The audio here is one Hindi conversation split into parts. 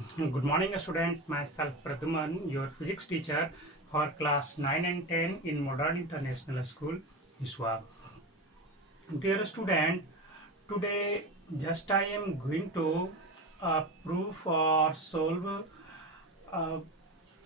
Good morning, student. Myself Pradhuman, your physics teacher for class 9 and 10 in Modern International School, ISWA. Dear student, today just I am going to prove or solve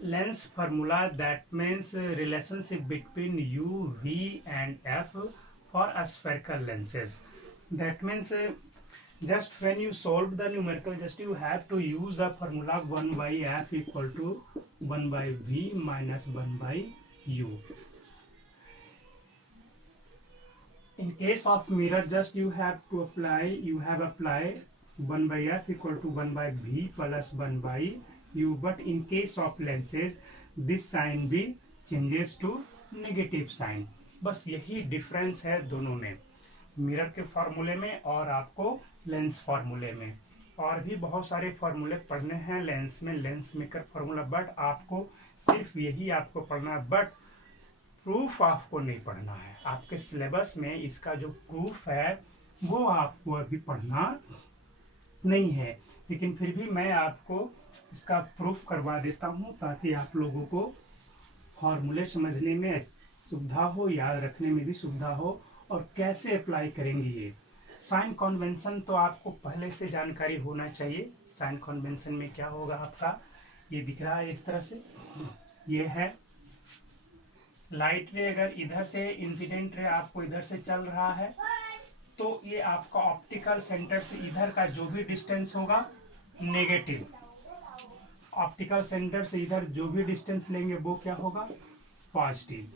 lens formula, that means relationship between U, V and F for a spherical lenses. That means just when you solve the numerical, just you have to use the formula 1 by F equal to 1 by V minus 1 by U. In case of mirror, just you have applied 1 by F equal to 1 by V plus 1 by U, but in case of lenses this sign भी changes to negative sign. बस यही डिफरेंस है दोनों में, मिरर के फॉर्मूले में और आपको लेंस फॉर्मूले में. और भी बहुत सारे फॉर्मूले पढ़ने हैं लेंस में, लेंस मेकर फॉर्मूला, बट आपको सिर्फ यही आपको पढ़ना है, बट प्रूफ आपको नहीं पढ़ना है. आपके सिलेबस में इसका जो प्रूफ है वो आपको अभी पढ़ना नहीं है, लेकिन फिर भी मैं आपको इसका प्रूफ करवा देता हूं ताकि आप लोगों को फॉर्मूले समझने में सुविधा हो, याद रखने में भी सुविधा हो, और कैसे अप्लाई करेंगे ये. साइन कन्वेंशन तो आपको पहले से जानकारी होना चाहिए. साइन कन्वेंशन में क्या होगा आपका, ये दिख रहा है इस तरह से, ये है लाइट रे. अगर इधर से इंसिडेंट रे आपको इधर से चल रहा है तो ये आपका ऑप्टिकल सेंटर से इधर का जो भी डिस्टेंस होगा नेगेटिव. ऑप्टिकल सेंटर से इधर जो भी डिस्टेंस लेंगे वो क्या होगा, पॉजिटिव.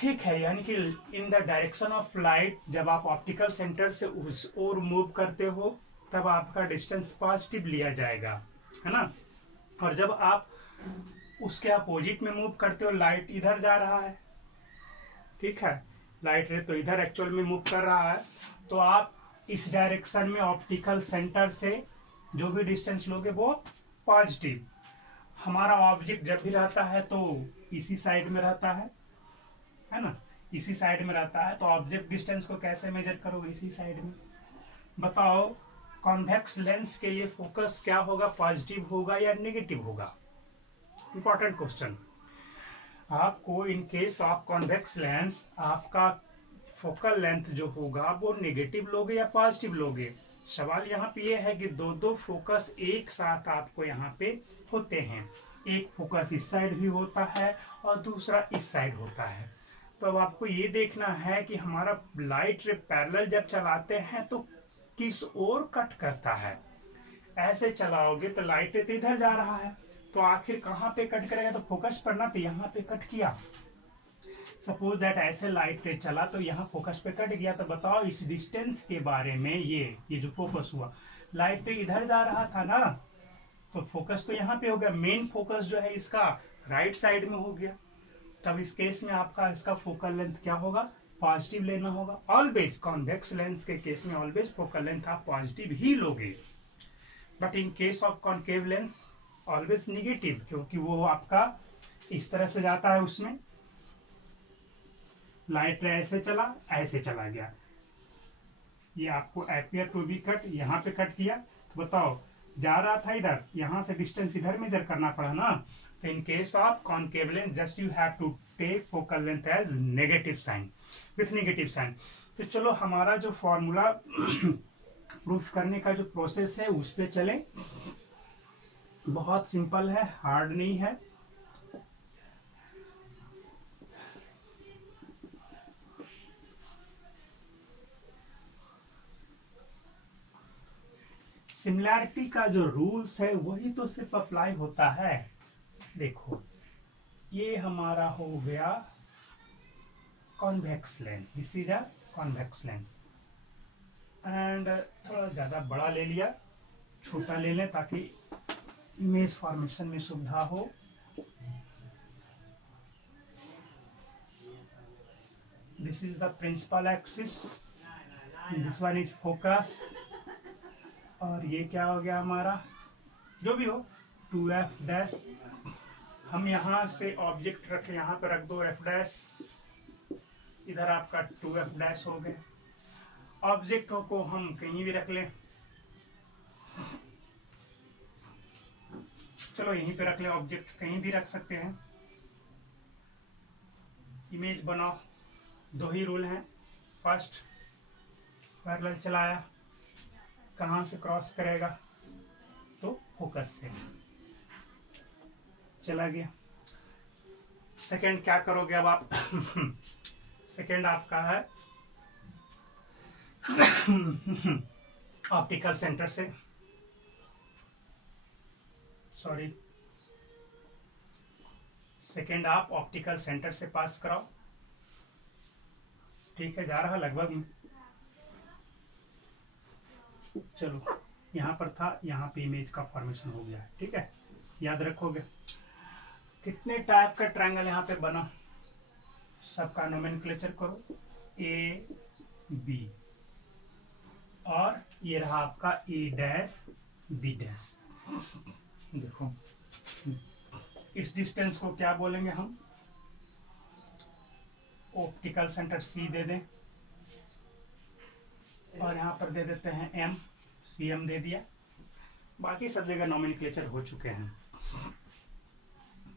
ठीक है, यानी कि in the direction of light जब आप ऑप्टिकल सेंटर से उस ओर मूव करते हो तब आपका डिस्टेंस पॉजिटिव लिया जाएगा, है ना. और जब आप उसके अपोजिट में मूव करते हो, लाइट इधर जा रहा है, ठीक है, लाइट रे तो इधर एक्चुअल में मूव कर रहा है, तो आप इस डायरेक्शन में ऑप्टिकल सेंटर से जो भी डिस्टेंस लोगे वो पॉजिटिव. हमारा ऑब्जेक्ट जब भी रहता है तो इसी साइड में रहता है ना, इसी साइड में रहता है, तो ऑब्जेक्ट डिस्टेंस को कैसे मेजर करोगे, इसी साइड में. बताओ कॉन्वेक्स लेंस के लिए फोकस क्या होगा, पॉजिटिव होगा या नेगेटिव होगा. Important question. आपको in case of convex lens आपका फोकल लेंथ जो होगा वो नेगेटिव लोगे या पॉजिटिव लोगे. सवाल यहाँ पे ये है कि दो फोकस एक साथ आपको यहाँ पे होते हैं. एक फोकस इस साइड भी होता है और दूसरा इस साइड होता है. तो अब आपको ये देखना है कि हमारा लाइट रे पैरेलल जब चलाते हैं तो किस ओर कट करता है. ऐसे चलाओगे तो लाइट रे तो इधर जा रहा है, तो आखिर कहाँ पे कट करेगा, तो फोकस पड़ना तो यहाँ पे कट किया. सपोज दैट ऐसे लाइट रे चला तो यहाँ फोकस पे कट गया. तो बताओ इस डिस्टेंस के बारे में, ये जो फोकस हुआ, लाइट रे इधर जा रहा था ना, तो फोकस तो यहाँ पे हो गया. मेन फोकस जो है इसका राइट साइड में हो गया. तब इस केस में आपका इसका फोकल लेंथ क्या होगा, पॉजिटिव लेना होगा. ऑलवेज कॉन्वेक्स लेंस के केस में ऑलवेज फोकल लेंथ आप पॉजिटिव ही लोगे, but in case of concave lens always negative, क्योंकि वो आपका इस तरह से जाता है. उसमें लाइट रे ऐसे चला गया, ये आपको अपियर टू बी कट, यहाँ पे कट किया. तो बताओ जा रहा था इधर, यहाँ से डिस्टेंस इधर मेजर करना पड़ा ना. तो in case of concave lens just you have to take focal length as negative sign, with negative sign. तो चलो हमारा जो फॉर्मूला प्रूफ करने का जो प्रोसेस है उस पे चले. बहुत सिंपल है, हार्ड नहीं है. सिमिलैरिटी का जो रूल्स है वही तो सिर्फ अप्लाई होता है. देखो ये हमारा हो गया convex lens, this is a convex lens. And थोड़ा ज़्यादा बड़ा ले लिया, छोटा ले लें ताकि इमेज फॉर्मेशन में सुविधा हो. This is the principal axis, this one is focus, और ये क्या हो गया हमारा, जो भी हो 2f डैश. हम यहाँ से ऑब्जेक्ट रखें, यहाँ पे रख दो f डैश, इधर आपका 2f डैश हो गए. ऑब्जेक्टों को हम कहीं भी रख लें, चलो यहीं पे रख ले, ऑब्जेक्ट कहीं भी रख सकते हैं। इमेज बनाओ, दो ही रूल हैं। फर्स्ट, पैरेलल चलाया, कहाँ से क्रॉस करेगा, तो फोकस से चला गया। सेकंड क्या करोगे अब आप सेकंड आपका है ऑप्टिकल सेंटर से, सॉरी, सेकंड आप ऑप्टिकल सेंटर से पास कराओ। ठीक है, जा रहा लगभग में। चलो यहाँ पर था, यहाँ पे इमेज का फॉर्मेशन हो गया है। ठीक है, याद रखोगे। कितने टाइप का ट्रायंगल यहाँ पे बना, सबका नोमेनक्लेचर करो। ए बी, और ये रहा आपका ए डैश बी डैश। देखो इस डिस्टेंस को क्या बोलेंगे हम, ऑप्टिकल सेंटर सी दे दें, और यहाँ पर दे देते हैं एम, सी एम दे दिया। बाकी सब जगह नोमेनक्लेचर हो चुके हैं।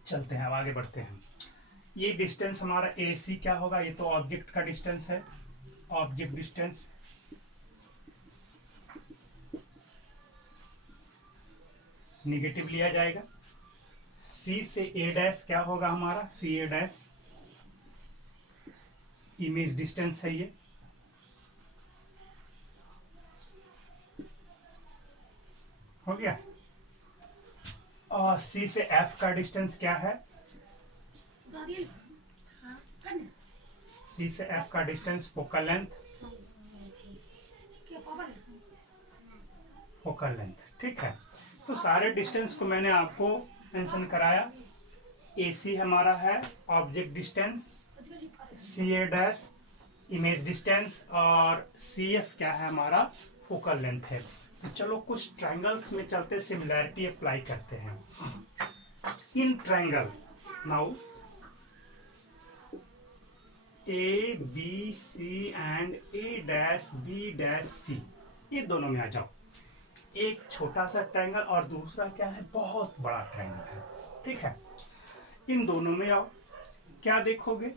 चलते हैं, अब आगे बढ़ते हैं। ये डिस्टेंस हमारा ए सी क्या होगा, ये तो ऑब्जेक्ट का डिस्टेंस है, ऑब्जेक्ट डिस्टेंस। निगेटिव लिया जाएगा। सी से ए डैश क्या होगा हमारा, सी ए डैश इमेज डिस्टेंस है ये। हो गया। और सी से एफ का डिस्टेंस क्या है, सी से एफ का distance focal length, focal length. ठीक है, तो सारे डिस्टेंस को मैंने आपको मेंशन कराया। ए सी हमारा है ऑब्जेक्ट डिस्टेंस, सी ए डैश इमेज डिस्टेंस, और सी एफ क्या है हमारा, फोकल लेंथ है। तो चलो कुछ ट्रायंगल्स में चलते, सिमिलैरिटी अप्लाई करते हैं। In triangle now A B C and A dash B dash C, ये दोनों में आ जाओ। एक छोटा सा ट्रायंगल और दूसरा क्या है, बहुत बड़ा ट्रायंगल है। ठीक है, इन दोनों में आओ, क्या देखोगे,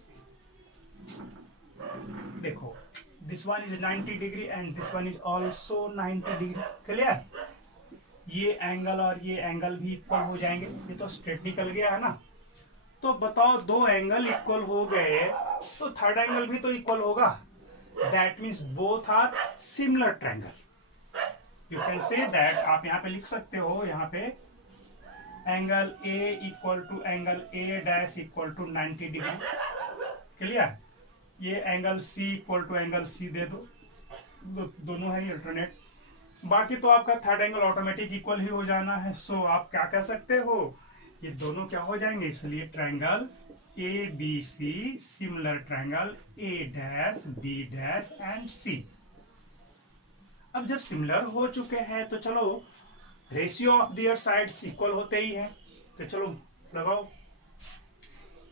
देखो this one is 90 degree and this one is also 90 degree. Clear, ये एंगल और ये एंगल भी इक्वल हो जाएंगे। ये तो स्ट्रेट निकल गया है ना। तो बताओ, दो एंगल इक्वल हो गए तो थर्ड एंगल भी तो इक्वल होगा। That means both are similar triangle. You can say that, आप यहाँ पे लिख सकते हो, यहाँ पे angle A equal to angle A dash equal to 90 degree. Clear, ये angle C equal to angle C दे दो, दोनों है अल्टरनेट। बाकी तो आपका थर्ड एंगल ऑटोमेटिक इक्वल ही हो जाना है। सो आप क्या कह सकते हो, ये दोनों क्या हो जाएंगे, इसलिए triangle A B C similar triangle A dash B dash and C. अब जब सिमिलर हो चुके हैं तो चलो ratio of their sides equal होते ही है। तो चलो लगाओ,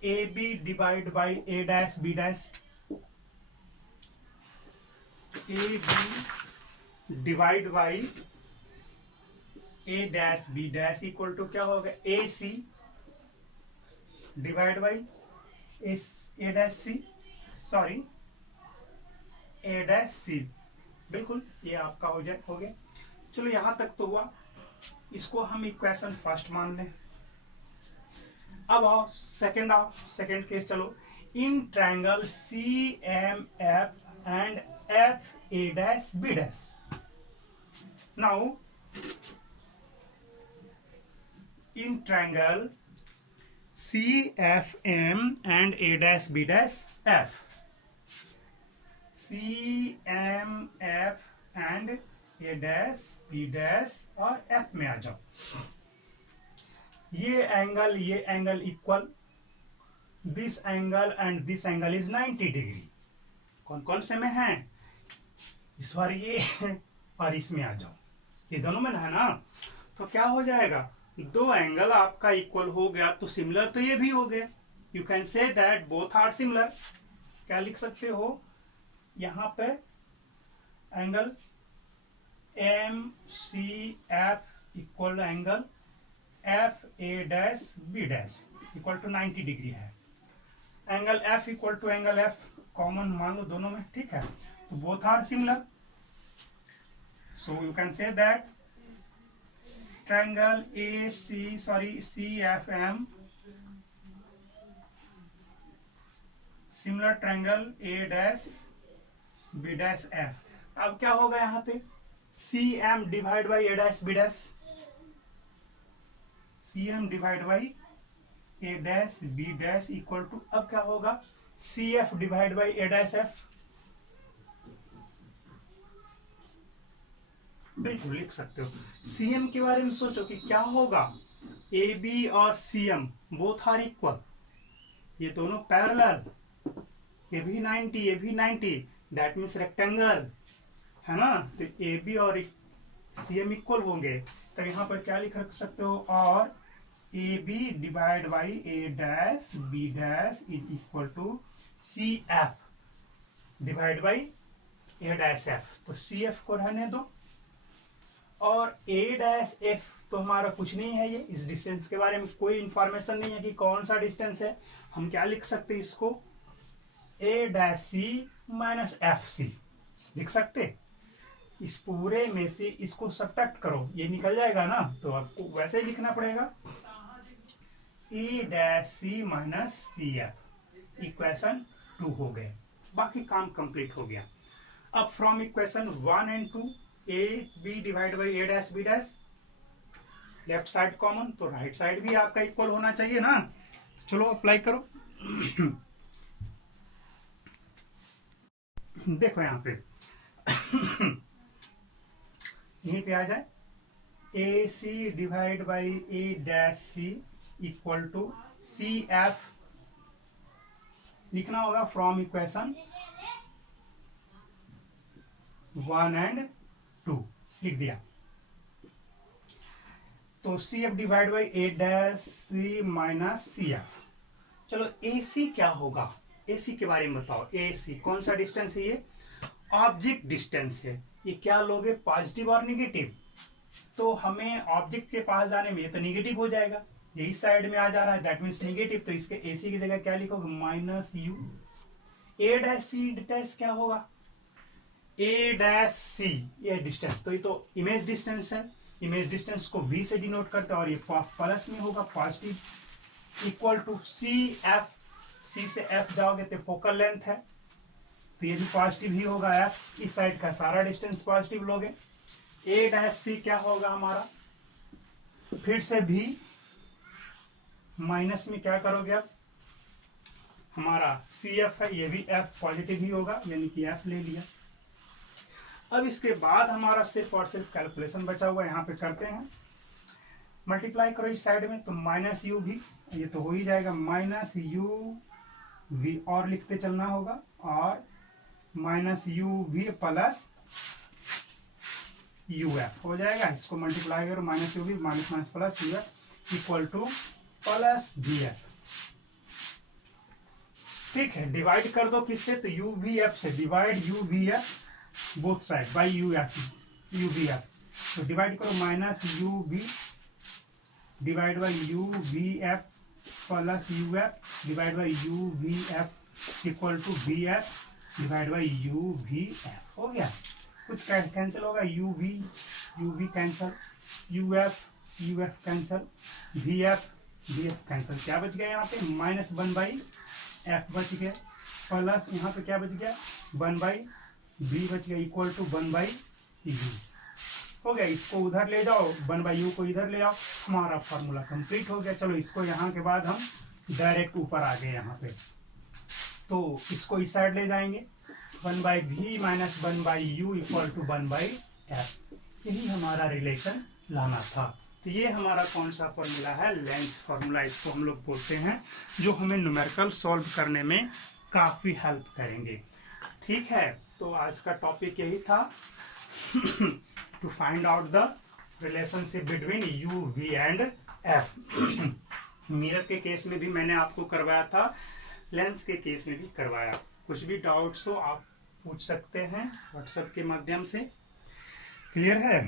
A B divide by A dash B dash, A B divide by A dash B dash equal to क्या होगा, A C divide by A dash C, sorry A dash C. बिल्कुल, ये आपका हो गया। चलो यहां तक तो हुआ, इसको हम इक्वेशन फर्स्ट मान लें। अब आओ सेकंड केस। चलो, in triangle C M F and F A dash B dash. Now in triangle CFM and A dash B dash F, CMF and A dash B dash और F में आ जाओ। ये angle equal, this angle and this angle is 90 degree. कौन कौन से में है, इस बार ये और इसमें आ जाओ, ये दोनों में है ना। तो क्या हो जाएगा, दो एंगल आपका इक्वल हो गया तो सिमिलर तो ये भी हो गया। You can say that both are similar. क्या लिख सकते हो, यहां पे angle M C F equal angle F A dash B dash equal to 90 degree है। Angle F equal to angle F common मान लो दोनों में, ठीक है। तो both are similar, so you can say that triangle A C C F M similar triangle A dash B dash F. अब क्या होगा यहाँ पे, C M divide by A dash B dash, C M divide by A dash B dash equal to, अब क्या होगा, C F divide by A dash F. बिल्कुल लिख सकते हो। सी एम के बारे में सोचो कि क्या होगा, ए बी और C M both are equal, ये दोनों पैरेलल, ये भी 90 ये भी 90, दैट मीन्स रेक्टेंगल है ना। तो ए बी और सी एम इक्वल होंगे, तो यहाँ पर क्या लिख सकते हो, और A B divide by A dash B dash is equal to C F divide by A dash F. तो सी एफ को रहने दो, और ए डैश एफ तो हमारा कुछ नहीं है, ये इस डिस्टेंस के बारे में कोई इंफॉर्मेशन नहीं है कि कौन सा डिस्टेंस है। हम क्या लिख सकते हैं इसको, ए dash C minus F C लिख सकते। इस पूरे में से इसको सब्ट्रैक्ट करो, ये निकल जाएगा ना, तो आपको वैसे ही लिखना पड़ेगा, A dash C minus C F equation 2 हो गए, बाकी काम कंप्लीट हो गया। अब from equation 1 and 2 A B divide by A dash B dash, left side common, तो राइट साइड भी आपका इक्वल होना चाहिए ना। चलो अप्लाई करो। देखो यहां पे यहीं पे आ जाए, A C divide by A dash C equal to C F लिखना होगा फ्रॉम इक्वेशन 1 एंड 2 लिख दिया। तो C F divide by A dash C minus C F. चलो ए सी क्या होगा, ए सी के बारे में बताओ। ए सी कौन सा डिस्टेंस है, ये ऑब्जेक्ट डिस्टेंस है। ये क्या लोगे, पॉजिटिव और निगेटिव, तो हमें ऑब्जेक्ट के पास जाने में ये तो निगेटिव हो जाएगा, यही साइड में आ जा रहा है, दैट मीन्स निगेटिव। तो इसके ए सी की जगह क्या लिखोगे, minus U. A dash C dash क्या होगा, ए डैश सी ये डिस्टेंस, तो ये तो इमेज डिस्टेंस है, इमेज डिस्टेंस को v से डिनोट करते हैं, और ये प्लस में होगा positive, equal to C F. C से एफ जाओगे तो फोकल लेंथ है, तो ये भी पॉजिटिव ही होगा, एफ इस साइड का सारा डिस्टेंस पॉजिटिव लोगे। ए डैश सी क्या होगा हमारा, फिर से भी माइनस में क्या करोगे आप, हमारा सी एफ है, ये भी एफ पॉजिटिव ही होगा, यानी कि एफ ले लिया। अब इसके बाद हमारा सिर्फ और सिर्फ कैलकुलेशन बचा हुआ है, यहाँ पे करते हैं। मल्टीप्लाई करो इस साइड में, तो माइनस यू भी, ये तो हो ही जाएगा, माइनस यू वी और लिखते चलना होगा, और minus U V plus U F हो जाएगा। इसको मल्टीप्लाई करो, minus U V minus minus plus U F equal to plus V F. ठीक है, डिवाइड कर दो किससे, तो यू वी एफ से, divide U V F both side by U F, U V F. तो डिवाइड करो, minus U V divide by U V F plus U F divide by U V F equal to V F divide by U V F. हो गया, कुछ कैंसिल होगा, U V cancel, U F cancel, V F cancel. क्या बच गया यहाँ पे, माइनस 1 बाई एफ बच गया, प्लस यहाँ पे क्या बच गया, 1 बाई वी बच गया, इक्वल टू 1 बाई यू। हो गया, इसको उधर ले जाओ, 1 बाई यू को इधर ले आओ, हमारा फॉर्मूला कंप्लीट हो गया। चलो इसको यहाँ के बाद हम डायरेक्ट ऊपर आ गए यहाँ पे, तो इसको इस साइड ले जाएंगे, 1 by V minus 1 by U equal to 1 by F. यही हमारा रिलेशन लाना था। तो ये हमारा कौन सा फॉर्मूला है, लेंस फॉर्मूला इसको हम लोग बोलते हैं, जो हमें न्यूमेरिकल सॉल्व करने में काफी हेल्प करेंगे। ठीक है, तो आज का टॉपिक यही था, to find out the relationship between U V and F. Mirror के केस में भी मैंने आपको करवाया था, लेंस के केस में भी करवाया। कुछ भी डाउट्स हो आप पूछ सकते हैं व्हाट्सएप के माध्यम से। क्लियर है?